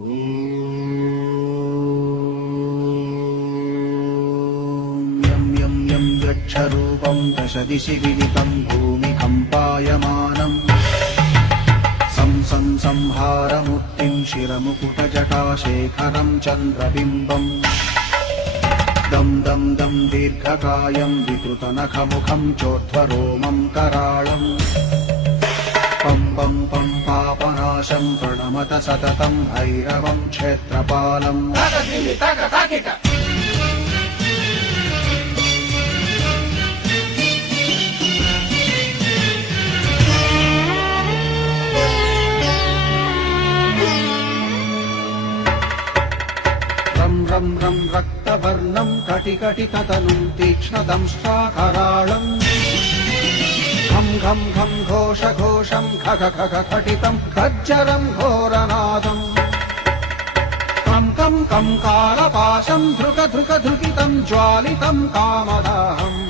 यं यं यं यक्षरूपं दशदिशि विदितं भूमिकम्पायमानम् संहारमूर्तिं शिरमुकुटजटाशेखरं चन्द्रबिम्बम् दं दं दं दीर्घकायं विकृतनखमुखं चोर्ध्वरोमं कराळम् पं पं पं पापनाशं प्रणमत सततं भैरवं क्षेत्रपालम् रं रं रक्तवर्णं कटिकटिततनुं तीक्ष्णदंष्ट्राकराळम् घं घं घं घोषघोषं खग खग खटितं खज्जरं घोरनादम् कं कं कं कालपाशं धृक धृक धृकितं ज्वालितं कामदाहम्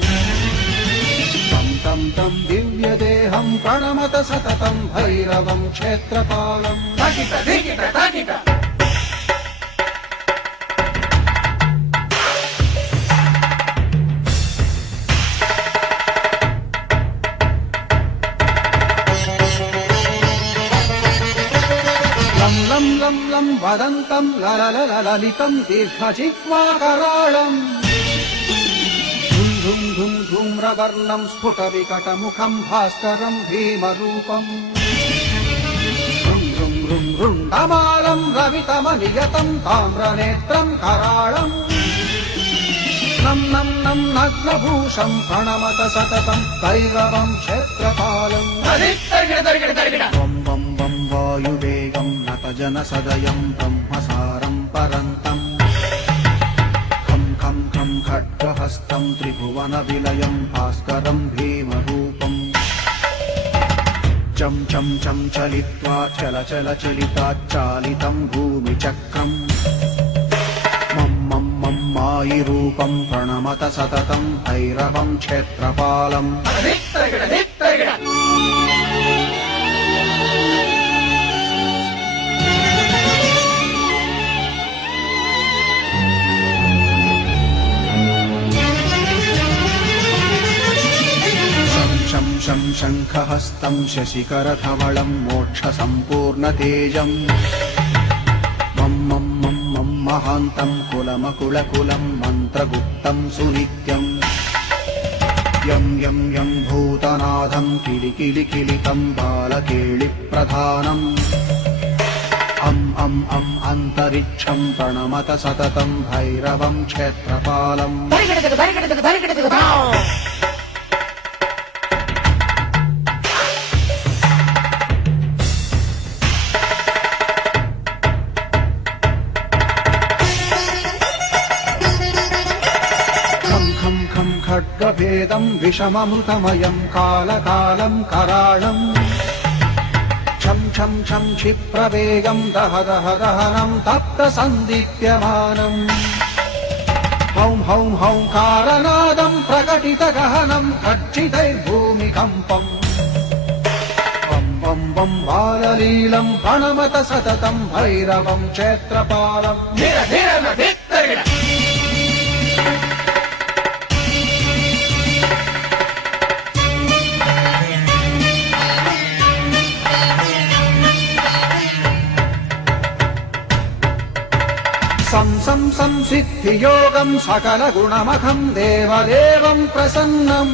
तं तं तं दिव्यदेहं प्रणमत सततं भैरवं क्षेत्रपालम् लं लं लं वदन्तं ललितं दीर्घजिह्वाकराळम् धुं धुं धुं धूम्रवर्णं स्फुटविकटमुखं भास्करं भीमरूपम् ृं ृं रुण्डमालं रवितमनियतं ताम्रनेत्रं कराळम् नं नं नं नग्नभूषं प्रणमत सततं भैरवं क्षेत्रपालम् वं वं वं वायुवेगं नतजनसदयं ब्रह्मसारं परन्तम् खं खं खं खड्गहस्तं त्रिभुवनविलयं भास्करं भीमरूपम् चं चं चं चलित्वा चल चल चलिताच्चालितं भूमिचक्रम् मं मं मं मायिरूपं प्रणमत सततं भैरवं क्षेत्रपालम् शं शं शङ्खहस्तं शशिकरधवलं मोक्षसम्पूर्णतेजम् मं मं मं मं महान्तं कुलमकुलकुलं मन्त्रगुप्तं सुनित्यम् यं यं यं भूतनाथं किलिकिलिकिलितं बालकेलिप्रधानम् अं अं अं अन्तरिक्षं प्रणमत सततं भैरवं क्षेत्रपालम् खड्गभेदं विषममृतमयं कालकालं कराळम् छं छं छं क्षिप्रवेगं दह दह दहनं तप्तसन्दीप्यमानम् हौं हौं हौंकारनादं प्रकटितगहनं खच्चितैर्भूमिकम्पम् वं वं वं बाललीलं प्रणमत सततं भैरवं क्षेत्रपालम् संसिद्धियोगं सकलगुणमखं देवदेवं प्रसन्नम्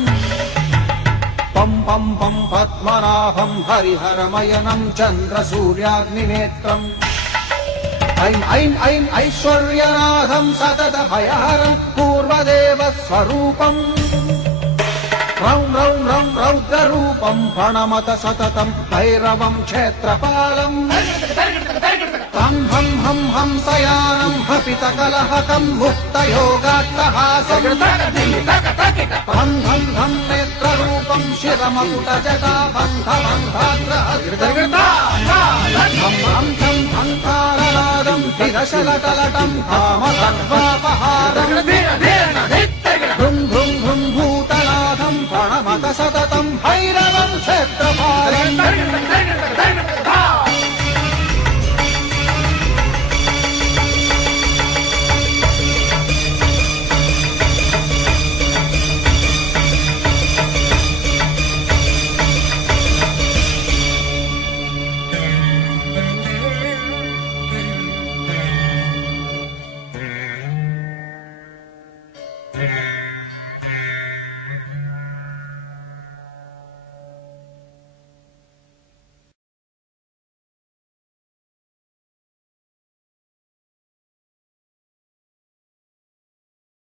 पं पं पं पद्मनाभं हरिहरमयनं चन्द्रसूर्याग्निनेत्रम् ऐं ऐं ऐं ऐश्वर्यनाथं सततभयहरं पूर्वदेवस्वरूपम् रौं रौं रौं रौद्ररूपं प्रणमत सततं भैरवं क्षेत्रपालम् हं हं हं हंसयानं हपितकलहकं मुक्तयोगाट्टहासम् हं हं हं नेत्ररूपं शिरमकुटजटाबन्धबन्धाग्रहं हं हं हंकारनादं विरशलटलटं कामगर्वापहारम् भृं भृं भृं भूतनाथं प्रणमत सततं भैरवं क्षेत्रपालम्